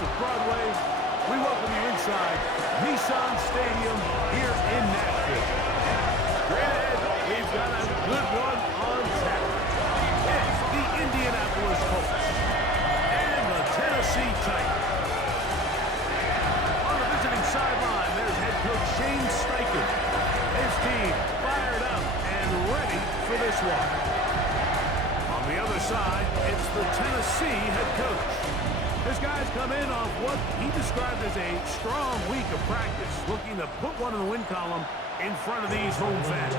of Broadway, we welcome you inside Nissan Stadium here in Nashville. Straight ahead, we've got a good one on tap. It's the Indianapolis Colts and the Tennessee Titans. On the visiting sideline, there's head coach Shane Steichen. His team fired up and ready for this one. On the other side, it's the Tennessee head coach. This guy's come in off what he described as a strong week of practice, looking to put one in the win column in front of these home fans.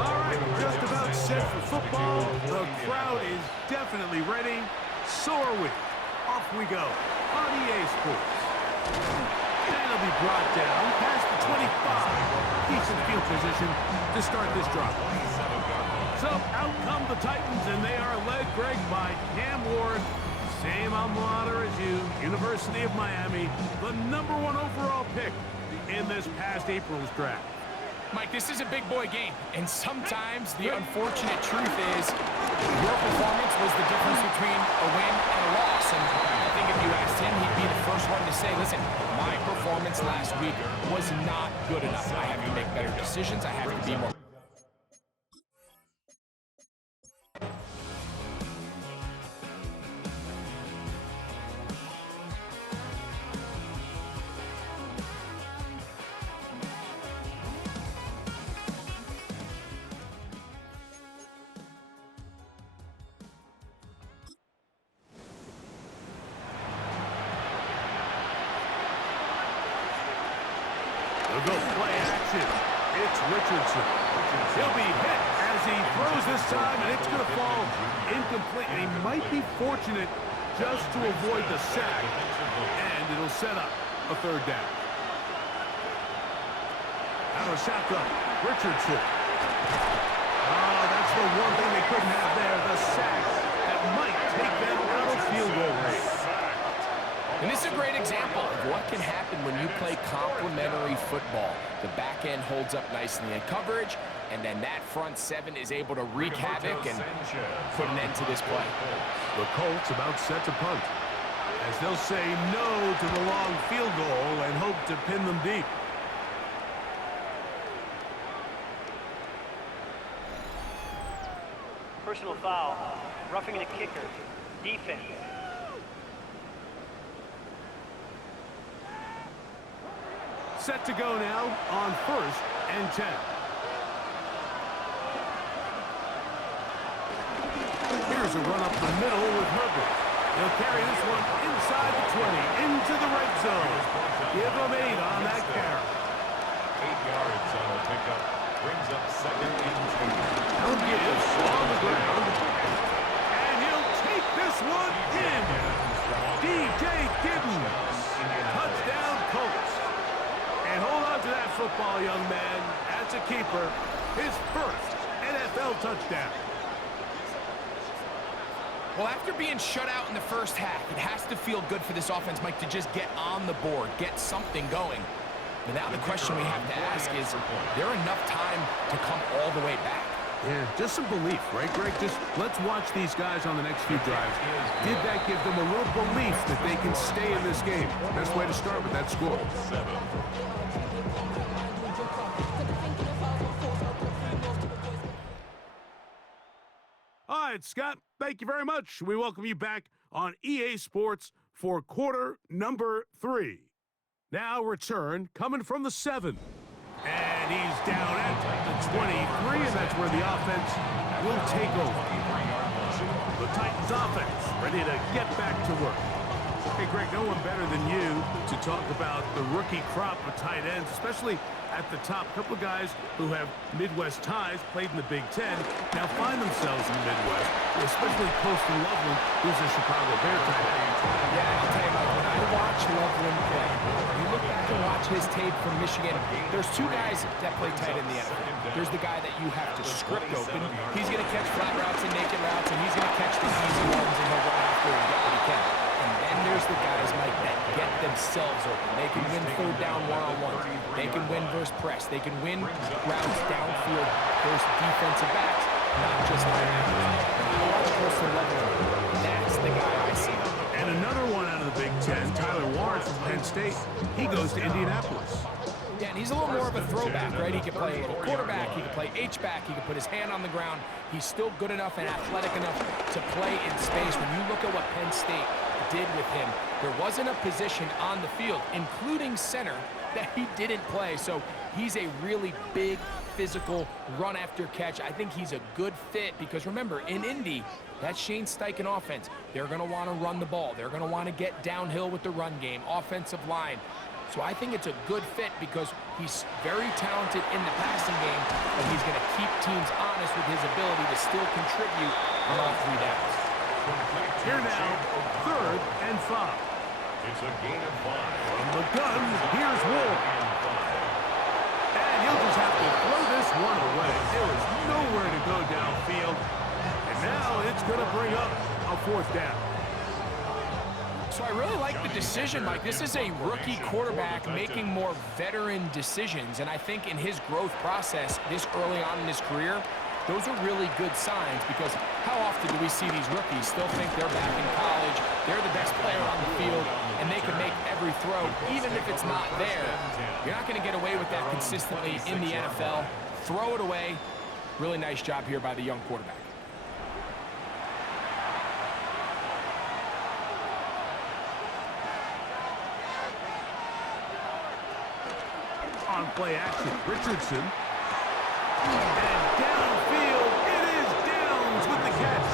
All right, just about set for football. The crowd is definitely ready. So are we. Off we go on EA Sports. And it'll be brought down past the 25. Decent field position to start this drive. So out come the Titans, and they are led, Greg, by Cam Ward. Same alma mater as you, University of Miami, the #1 overall pick in this past April's draft. Mike, this is a big boy game, and sometimes the unfortunate truth is your performance was the difference between a win and a loss. And I think if you asked him, he'd be the first one to say, listen, my performance last week was not good enough. I have to make better decisions. I have to be more... They'll go play action. It's Richardson. He'll be hit as he throws this time, and it's going to fall incomplete. And he might be fortunate just to avoid the sack, and it'll set up a third down. Out of shotgun, Richardson. Oh, that's the one thing they couldn't have there, the sack that might take them out of field goal range. And this is a great example of what can happen when you play complementary football. The back end holds up nicely in coverage, and then that front seven is able to wreak havoc and put an end to this play. The Colts about set to punt, as they'll say no to the long field goal and hope to pin them deep. Personal foul, roughing the kicker, defense. Set to go now on 1st and 10. Here's a run up the middle with Herbert. He'll carry this one inside the 20, into the red zone. Give him 8 on that carry. 8 yards on the pickup. Brings up 2nd and 2. He'll give on the ground. And he'll take this one in. DJ Gibbons. Touchdown Colts. And hold on to that football, young man. As a keeper, his first NFL touchdown. Well, after being shut out in the first half, it has to feel good for this offense, Mike, to just get on the board, get something going. But now the question we have to ask is there enough time to come all the way back? Yeah, just some belief, right, Greg? Just let's watch these guys on the next few drives. Did that give them a little belief that they can stay in this game? Best way to start with that score. All right, Scott, thank you very much. We welcome you back on EA Sports for quarter number 3. Now return coming from the 7. And he's down at the 23, and that's where the offense will take over. The Titans offense ready to get back to work. Hey, Greg, no one better than you to talk about the rookie crop of tight ends, especially at the top. A couple of guys who have Midwest ties, played in the Big Ten, now find themselves in the Midwest, especially Poston Loveland, who's a Chicago Bear tight end. Yeah, I'll tell you, Mike, when I watch Loveland play, you look back and watch his tape from Michigan, there's 2 guys that play tight in the NFL. There's the guy that you have to script open. He's going to catch flat routes and naked routes, and he's going to catch the easy ones, and he'll run after and get what he can. And then there's the guys, Mike, that get themselves open. They can win third down one-on-ones. They can win versus press. They can win routes downfield versus defensive backs, not just linebackers. When I watch Poston Loveland, that's the guy 10, Tyler Warren from Penn State. He goes to Indianapolis. Yeah, and he's a little more of a throwback, right? He can play a little quarterback, he can play H-back, he can put his hand on the ground. He's still good enough and athletic enough to play in space. When you look at what Penn State did with him, there wasn't a position on the field, including center, that he didn't play. So he's a really big, physical, run after catch. I think he's a good fit because remember, in Indy, that Shane Steichen offense, they're going to want to run the ball. They're going to want to get downhill with the run game, offensive line. So I think it's a good fit because he's very talented in the passing game, but he's going to keep teams honest with his ability to still contribute on all 3 downs. Here now, 3rd and 5. It's a gain of 5. From the gun, here's Ward. And he'll just have to throw this one away. There is nowhere to go downfield. And now it's going to bring up a 4th down. So I really like the decision, Mike. This is a rookie quarterback making more veteran decisions, and I think in his growth process this early on in his career, those are really good signs because how often do we see these rookies still think they're back in college, they're the best player on the field, and they can make every throw, even if it's not there. You're not going to get away with that consistently in the NFL. Throw it away. Really nice job here by the young quarterback. On play action, Richardson. And downfield, it is Downs with the catch.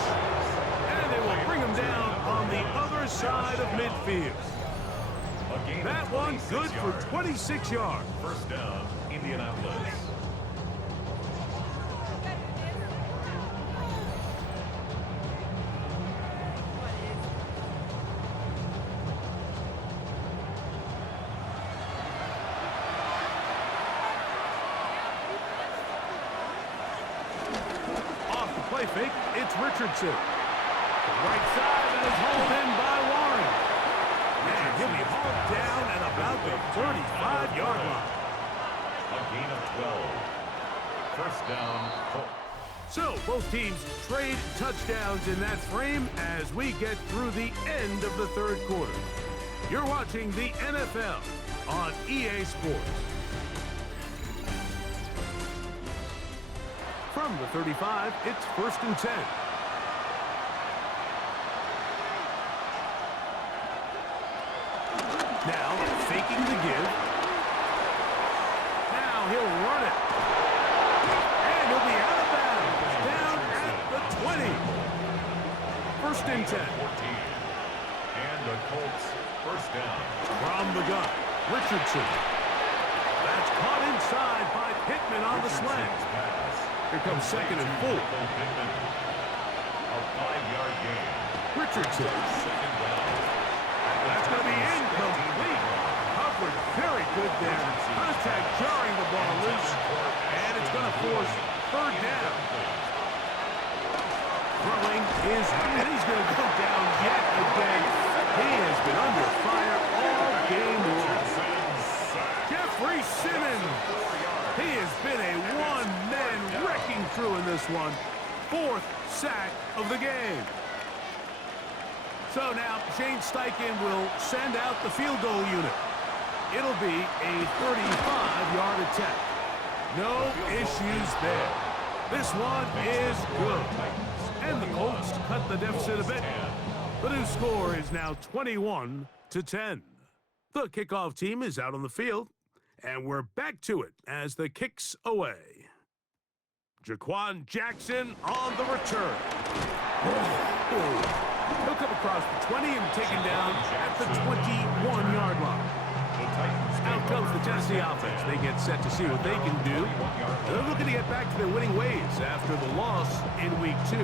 And they will bring him down on the other side of midfield. That one good for 26 yards. First down, Indianapolis. Play fake, it's Richardson. The right side and is hauled in by Warren. And he'll be hauled down at about the 35-yard line. A gain of 12. First down, Colts. So both teams trade touchdowns in that frame as we get through the end of the 3rd quarter. You're watching the NFL on EA Sports. From the 35, it's 1st and 10. Now, faking the give. Now he'll run it. And he'll be out of bounds. Down at the 20. 1st and 10. 14. And the Colts first down. From the gun, Richardson. That's caught inside by Pittman on the slant. Here comes 2nd and 4. A 5-yard gain. Richardson. Second down. That's going to be incomplete. Coverage very good there. Contact jarring the ball loose. And it's going to force 3rd down. Throwing is, and he's going to go down yet again. He has been under fire all game long. Jeffrey Simmons. He has been a one-man wrecking crew in this one. 4th sack of the game. So now Shane Steichen will send out the field goal unit. It'll be a 35-yard attack. No issues there. This one is good. And the Colts cut the deficit a bit. The new score is now 21-10. The kickoff team is out on the field. And we're back to it as the kick's away. Jaquan Jackson on the return. He'll come across the 20 and taken down at the 21-yard line. Out comes the Tennessee offense. They get set to see what they can do. They're looking to get back to their winning ways after the loss in Week 2.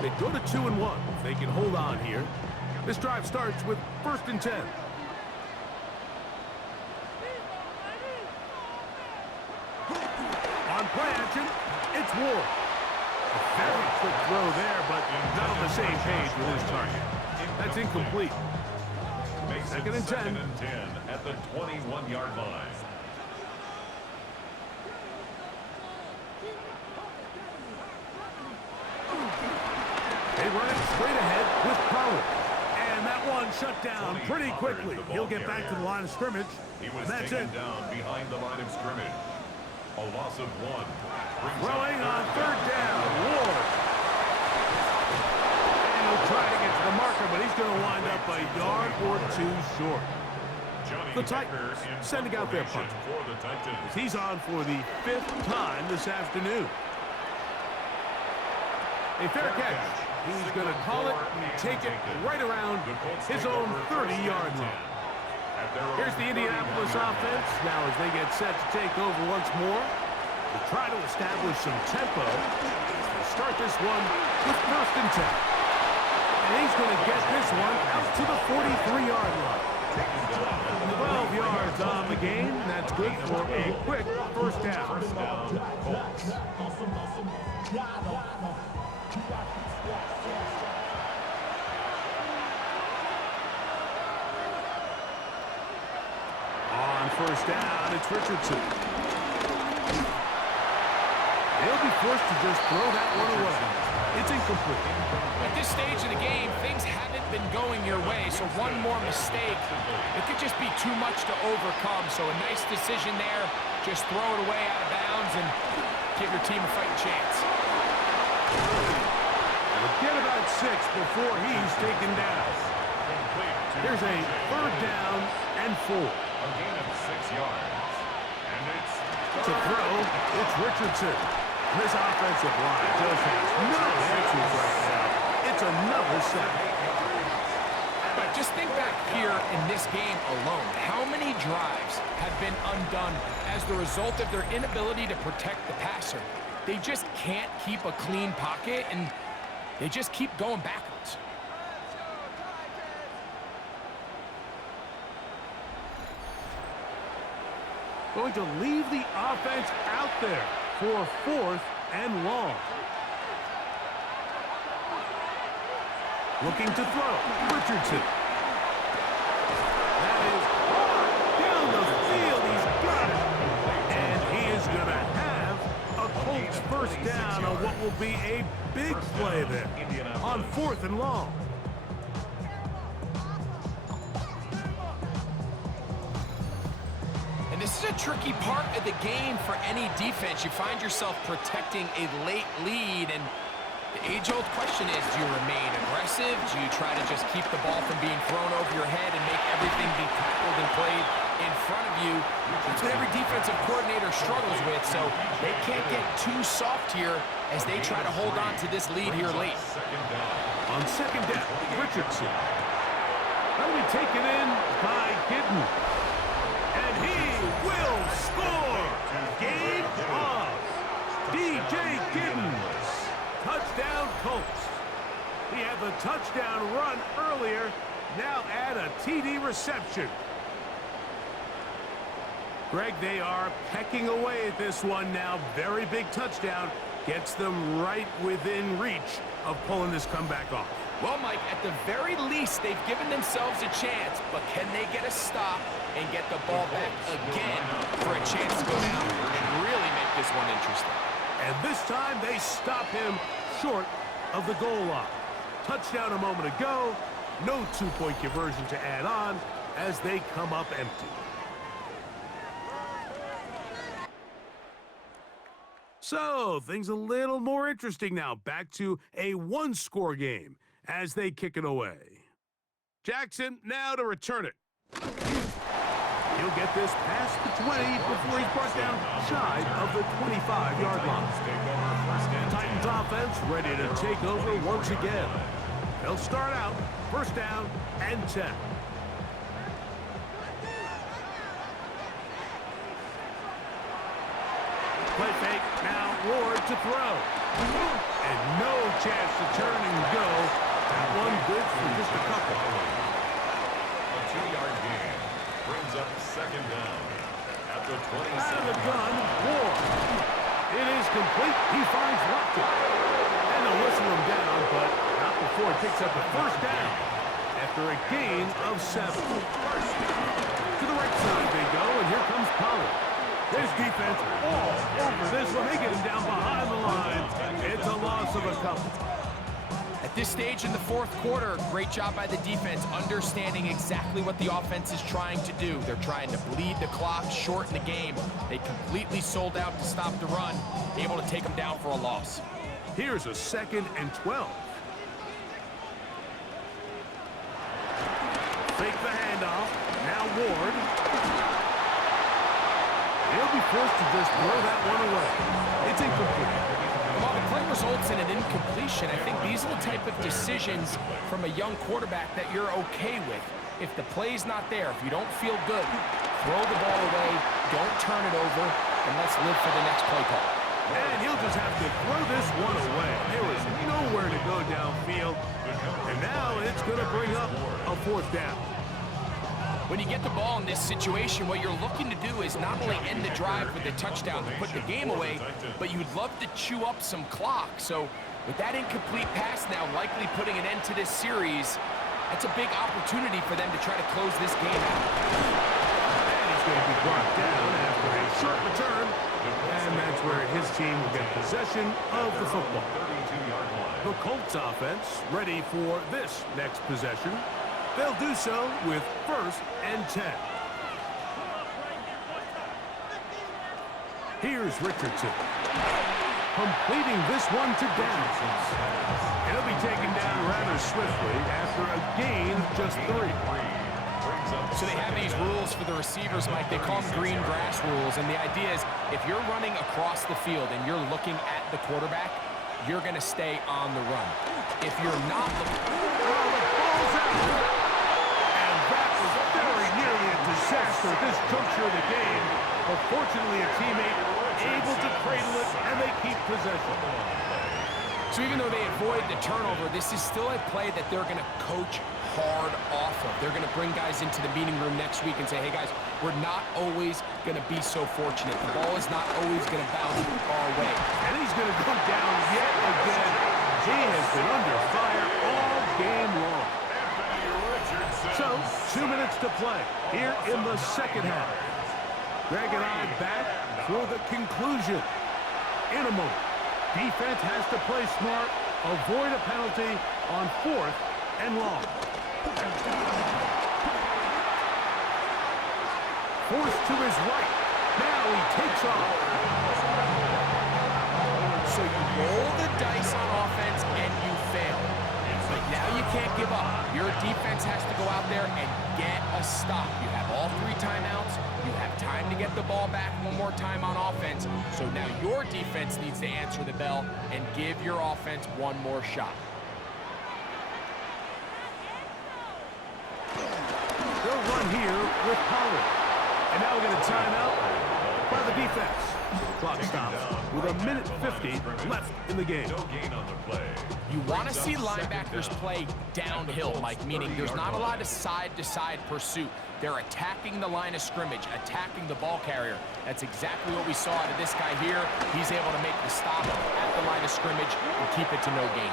They go to 2-1 if they can hold on here. This drive starts with 1st and 10. On play action, it's Ward. A very quick throw there, but not on the same page with his target. That's incomplete. 2nd and 10. 2nd and 10 at the 21-yard line. They run it straight ahead with Crowell. And that one shut down pretty quickly. He'll get back to the line of scrimmage. He was That's taken it. down behind the line of scrimmage. A loss of 1. Throwing on third down. Ward. And he'll try to get to the marker, but he's going to wind up a yard or 2 short. The Titans sending out their punt. For the Titans. He's on for the 5th time this afternoon. A fair catch. He's going to call it and take it right around his own 30-yard line. Here's the Indianapolis offense. Now as they get set to take over once more, to try to establish some tempo, they start this one with 1st and 10. And he's going to get this one out to the 43-yard line. 12 yards on the game. That's good for a quick 1st down. Colts. On 1st down, it's Richardson. He'll be forced to just throw that one away. It's incomplete. At this stage of the game, things haven't been going your way, so one more mistake, it could just be too much to overcome. So a nice decision there. Just throw it away out of bounds and give your team a fighting chance. We'll get about 6 before he's taken down. Here's a 3rd down and 4. A gain of 6 yards. And it's To throw, it's Richardson. This offensive line just has no answers right now. It's another sack. But just think back here in this game alone. How many drives have been undone as the result of their inability to protect the passer? They just can't keep a clean pocket, and they just keep going backwards. Going to leave the offense out there for 4th and long. Looking to throw. Richardson. That is hard down the field. He's got it. And he is going to have a Colts 1st down on what will be a big play there on 4th and long. And this is a tricky part of the game for any defense. You find yourself protecting a late lead, and the age-old question is, do you remain aggressive? Do you try to just keep the ball from being thrown over your head and make everything be tackled and played in front of you? That's what every defensive coordinator struggles with, so they can't get too soft here as they try to hold on to this lead here late. On 2nd down, Richardson. That'll be taken in by Gidden. And he will score! Game on! DJ Giddens. Touchdown Colts. He had the touchdown run earlier. Now add a TD reception. Greg, they are pecking away at this one now. Very big touchdown. Gets them right within reach of pulling this comeback off. Well, Mike, at the very least, they've given themselves a chance, but can they get a stop and get the ball back again for a chance to go down and really make this one interesting? And this time they stop him short of the goal line. Touchdown a moment ago. No 2-point conversion to add on as they come up empty. So things a little more interesting now. Back to a 1-score game as they kick it away. Jackson now to return it. He'll get this past the 20 before he's brought down shy of the 25-yard line. Titans offense ready to take over once again. They'll start out 1st down and 10. Play fake, now Ward to throw. And no chance to turn and go. That one good for just a couple. A 2-yard gain brings up 2nd down at the 27. Out of the gun, Ward. It is complete. He finds Lofton. And they'll whistle him down, but not before he picks up the 1st down after a gain of 7. To the right side they go, and here comes Pollard. This defense all over this one. They get him down behind the line. It's a loss of a couple. At This stage in the fourth quarter, great job by the defense, understanding exactly what the offense is trying to do. They're trying to bleed the clock, shorten the game. They completely sold out to stop the run, able to take them down for a loss. Here's a 2nd and 12. Fake the handoff. Now Ward. He'll be forced to just throw that one away. It's incomplete. While the play results in an incompletion, I think these are the type of decisions from a young quarterback that you're okay with. If the play's not there, if you don't feel good, throw the ball away, don't turn it over, and let's live for the next play call. And he'll just have to throw this one away. There was nowhere to go downfield, and now it's going to bring up a 4th down. When you get the ball in this situation, what you're looking to do is not only end the drive with a touchdown to put the game away, but you'd love to chew up some clock. So with that incomplete pass now likely putting an end to this series, that's a big opportunity for them to try to close this game out. And he's going to be brought down after a short return, and that's where his team will get possession of the football. The Colts offense ready for this next possession. They'll do so with 1st and 10. Here's Richardson. Completing this one to Downs. He'll be taken down rather swiftly after a gain of just 3. So they have these rules for the receivers, Mike. They call them green grass rules. And the idea is if you're running across the field and you're looking at the quarterback, you're going to stay on the run. If you're not looking... Oh, the ball's out! Very nearly a disaster at this juncture of the game, but fortunately a teammate able to cradle it, and they keep possession. So even though they avoid the turnover, this is still a play that they're going to coach hard off of. They're going to bring guys into the meeting room next week and say, hey guys, we're not always going to be so fortunate. The ball is not always going to bounce our way. And he's going to go down yet again. He has been under fire all game long. So, 2 minutes to play here in the 2nd half. Greg and I back for the conclusion. In a moment, defense has to play smart, avoid a penalty on 4th and long. Forced to his right. Now he takes off. So you roll the dice on offense and you fail. But now you can't give up. Your defense has to go out there and get a stop. You have all 3 timeouts. You have time to get the ball back one more time on offense. So now your defense needs to answer the bell and give your offense one more shot. They'll run here with Pollard. And now we're going to time out by the defense. Clock stops with 1:50 left in the game. No gain on the play. You want to see linebackers play downhill, Mike, meaning there's not a lot of side-to-side pursuit. They're attacking the line of scrimmage, attacking the ball carrier. That's exactly what we saw out of this guy here. He's able to make the stop at the line of scrimmage and keep it to no gain.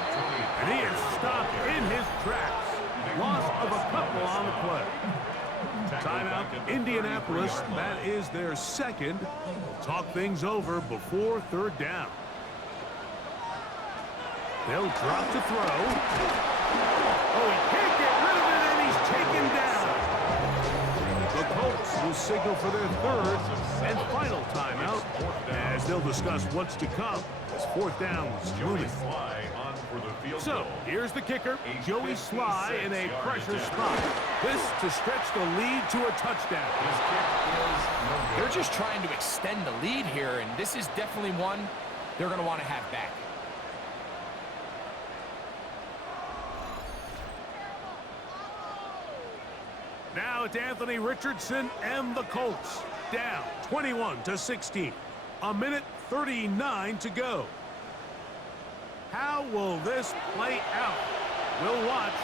And he is stopped in his tracks. Loss of a couple on the play. Timeout, Indianapolis. That is their 2nd. Talk things over before 3rd down. They'll drop to throw. Oh, he can't get rid of it, and he's taken down. The Colts will signal for their 3rd and final timeout, as they'll discuss what's to come as 4th down was looming. So, here's the kicker, Joey Sly in a pressure spot. This to stretch the lead to a touchdown. They're just trying to extend the lead here, and this is definitely one they're going to want to have back. Now it's Anthony Richardson and the Colts. Down 21-16. 1:39 to go. How will this play out? We'll watch.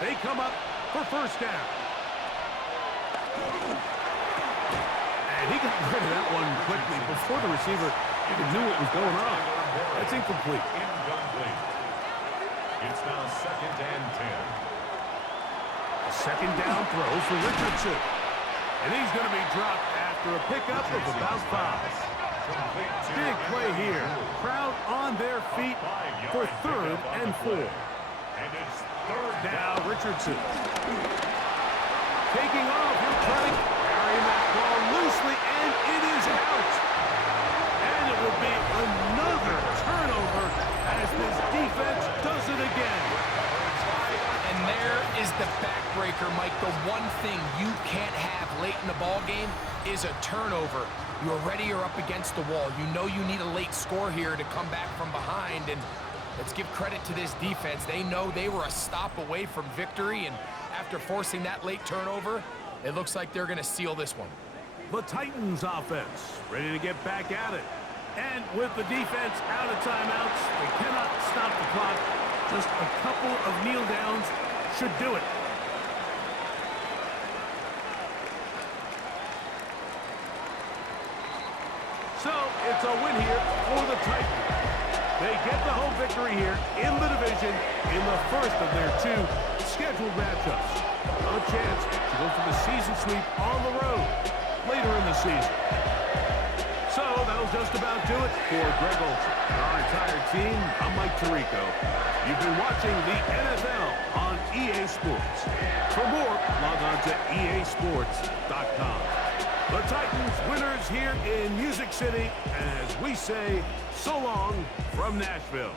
They come up for 1st down. And he got rid of that one quickly before the receiver even knew what was going on. That's incomplete. It's now 2nd and 10. A 2nd down throw for Richardson. And he's going to be dropped after a pickup of about 5. Big play here. Crowd on their feet for 3rd and 4. And it's third Now down. Richardson. Taking off, he'll try to carry that ball loosely, and it is out. And it will be another turnover as this defense does it again. And there is the backbreaker, Mike. The one thing you can't have late in the ball game is a turnover. You're ready, you're up against the wall. You know you need a late score here to come back from behind, and let's give credit to this defense. They know they were a stop away from victory, and after forcing that late turnover, it looks like they're going to seal this one. The Titans offense ready to get back at it. And with the defense out of timeouts, they cannot stop the clock. Just a couple of kneel downs should do it. So it's a win here for the Titans. They get the home victory here in the division in the first of their two scheduled matchups. A chance to go for the season sweep on the road later in the season. So that'll just about do it for Greg Olson. Our entire team, I'm Mike Tirico. You've been watching the NFL on EA Sports. For more, log on to easports.com. The Titans winners here in Music City as we say so long from Nashville.